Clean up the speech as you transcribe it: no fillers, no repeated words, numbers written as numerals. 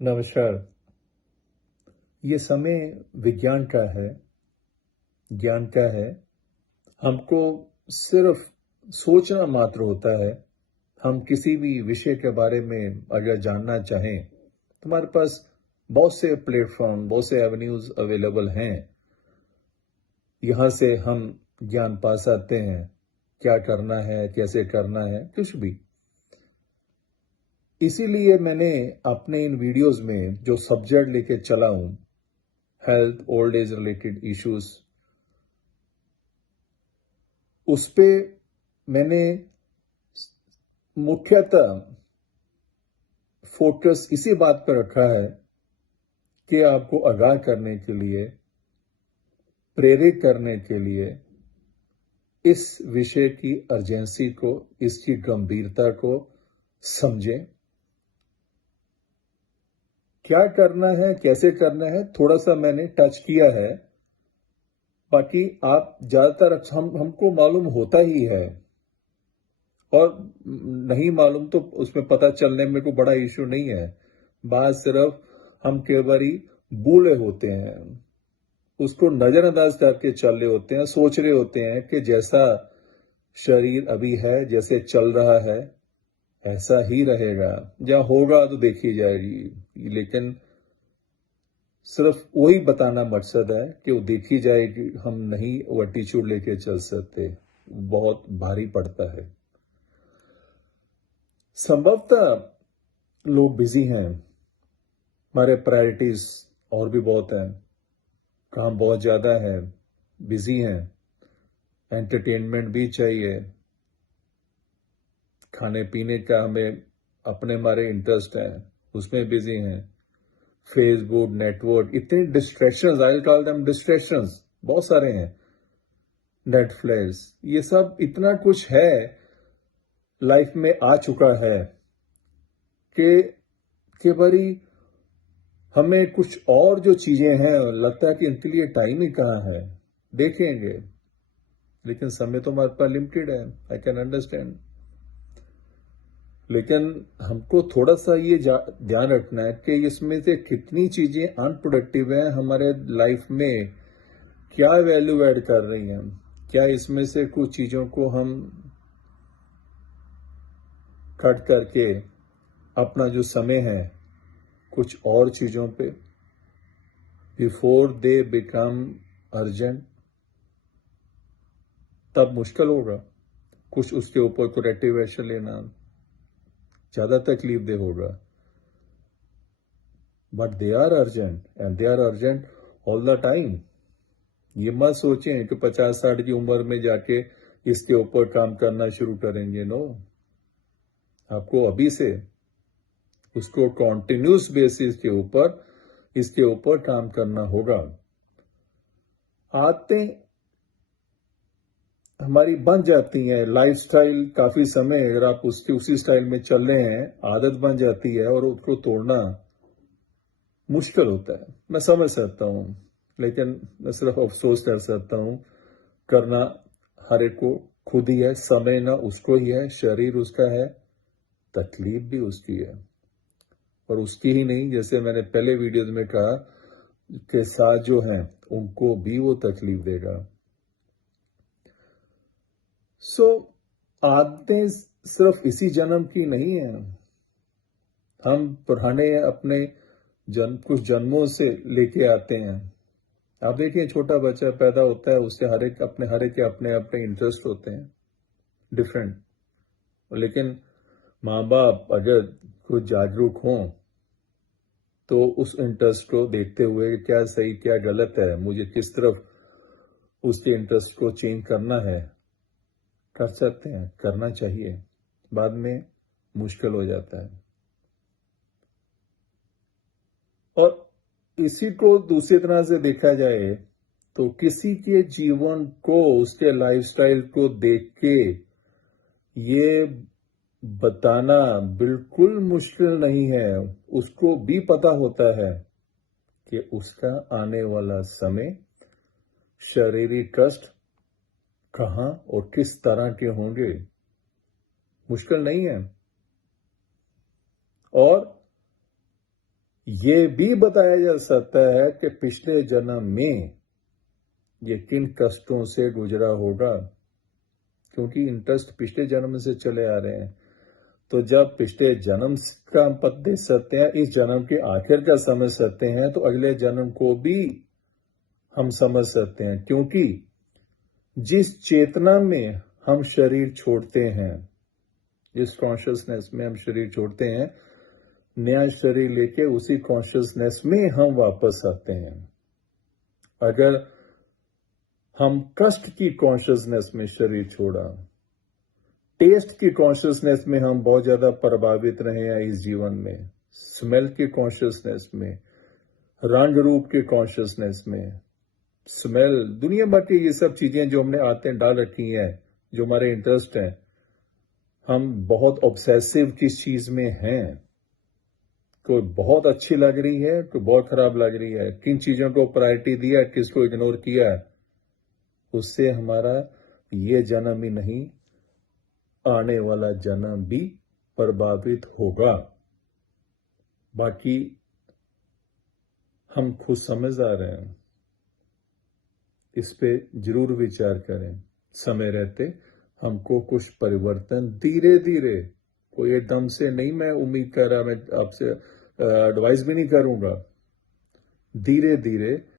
नमस्कार। ये समय विज्ञान का है, ज्ञान का है। हमको सिर्फ सोचना मात्र होता है। हम किसी भी विषय के बारे में अगर जानना चाहें तो हमारे पास बहुत से प्लेटफॉर्म, बहुत से एवेन्यूज अवेलेबल हैं। यहाँ से हम ज्ञान पा सकते हैं, क्या करना है, कैसे करना है, कुछ भी। इसीलिए मैंने अपने इन वीडियोस में जो सब्जेक्ट लेके चला हूं, health, old age related issues, उस पे मैंने मुख्यतः फोकस इसी बात पर रखा है कि आपको आगाह करने के लिए, प्रेरित करने के लिए इस विषय की अर्जेंसी को, इसकी गंभीरता को समझें। क्या करना है, कैसे करना है, थोड़ा सा मैंने टच किया है। बाकी आप ज्यादातर हमको मालूम होता ही है, और नहीं मालूम तो उसमें पता चलने में कोई बड़ा इश्यू नहीं है। बात सिर्फ हम कई बारी भूले होते हैं, उसको नजरअंदाज करके चल रहे होते हैं, सोच रहे होते हैं कि जैसा शरीर अभी है, जैसे चल रहा है, ऐसा ही रहेगा, या होगा तो देखी जाएगी। लेकिन सिर्फ वही बताना मकसद है कि वो देखी जाएगी, हम नहीं वो एटीट्यूड लेके चल सकते, बहुत भारी पड़ता है। संभवतः लोग बिजी हैं, हमारे प्रायोरिटीज और भी बहुत हैं, काम बहुत ज्यादा है, बिजी हैं, एंटरटेनमेंट भी चाहिए, खाने पीने का हमें अपने हमारे इंटरेस्ट है, उसमें बिजी हैं, फेसबुक, नेटवर्क, इतने distractions, I call them distractions, बहुत सारे हैं, नेटफ्लिक्स, ये सब इतना कुछ है लाइफ में आ चुका है कि बारी हमें कुछ और जो चीजें हैं लगता है कि इनके लिए टाइम ही कहाँ है, देखेंगे, लेकिन समय तो हमारे पास लिमिटेड है। आई कैन अंडरस्टैंड, लेकिन हमको थोड़ा सा ये ध्यान रखना है कि इसमें से कितनी चीजें अनप्रोडक्टिव हैं हमारे लाइफ में, क्या वैल्यू ऐड कर रही हैं, क्या इसमें से कुछ चीजों को हम कट करके अपना जो समय है कुछ और चीजों पे, बिफोर दे बिकम अर्जेंट, तब मुश्किल होगा कुछ उसके ऊपर करेक्टिव एक्शन लेना, ज्यादा तकलीफ दे होगा। But they are urgent, and they are urgent all the time. ये मत सोचें कि 50-60 की उम्र में जाके इसके ऊपर काम करना शुरू करेंगे। नो, आपको अभी से उसको कॉन्टिन्यूस बेसिस के ऊपर इसके ऊपर काम करना होगा। आदतें हमारी बन जाती हैं, लाइफस्टाइल काफी समय अगर आप उसके उसी स्टाइल में चल रहे हैं, आदत बन जाती है और उसको तोड़ना मुश्किल होता है। मैं समझ सकता हूं, लेकिन मैं सिर्फ अफसोस कर सकता हूं, करना हर एक को खुद ही है, समय ना उसको ही है, शरीर उसका है, तकलीफ भी उसकी है, और उसकी ही नहीं, जैसे मैंने पहले वीडियोज में कहा के साथ जो हैं उनको भी वो तकलीफ देगा। सो आदतें सिर्फ इसी जन्म की नहीं है, हम पुराने अपने कुछ जन्मों से लेके आते हैं। आप देखिए, छोटा बच्चा पैदा होता है, उससे हर एक के अपने अपने इंटरेस्ट होते हैं, डिफरेंट। लेकिन माँ बाप अगर कुछ जागरूक हों तो उस इंटरेस्ट को देखते हुए क्या सही क्या गलत है, मुझे किस तरफ उसके इंटरेस्ट को चेंज करना है, कर सकते हैं, करना चाहिए। बाद में मुश्किल हो जाता है। और इसी को दूसरी तरह से देखा जाए तो किसी के जीवन को, उसके लाइफस्टाइल को देख के ये बताना बिल्कुल मुश्किल नहीं है। उसको भी पता होता है कि उसका आने वाला समय, शारीरिक कष्ट कहां और किस तरह के होंगे, मुश्किल नहीं है। और ये भी बताया जा सकता है कि पिछले जन्म में ये किन कष्टों से गुजरा होगा, क्योंकि इंटरेस्ट पिछले जन्म से चले आ रहे हैं। तो जब पिछले जन्म का हम पद दे सकते हैं, इस जन्म के आखिर का समझ सकते हैं, तो अगले जन्म को भी हम समझ सकते हैं, क्योंकि जिस चेतना में हम शरीर छोड़ते हैं, जिस कॉन्शियसनेस में हम शरीर छोड़ते हैं, नया शरीर लेके उसी कॉन्शियसनेस में हम वापस आते हैं। अगर हम कष्ट की कॉन्शियसनेस में शरीर छोड़ा, टेस्ट की कॉन्शियसनेस में हम बहुत ज्यादा प्रभावित रहे हैं इस जीवन में, स्मेल के कॉन्शियसनेस में, रंग रूप के कॉन्शियसनेस में, स्मेल, दुनिया भर की ये सब चीजें जो हमने आते डाल रखी हैं, जो हमारे इंटरेस्ट हैं, हम बहुत ऑब्सेसिव किस चीज में हैं, कोई बहुत अच्छी लग रही है, कोई बहुत खराब लग रही है, किन चीजों को प्रायोरिटी दिया, किसको इग्नोर किया, उससे हमारा ये जन्म ही नहीं, आने वाला जन्म भी प्रभावित होगा। बाकी हम खुद समझदार हैं, इस पे जरूर विचार करें। समय रहते हमको कुछ परिवर्तन धीरे धीरे, कोई एकदम से नहीं, मैं उम्मीद कर रहा, मैं आपसे एडवाइस भी नहीं करूंगा, धीरे धीरे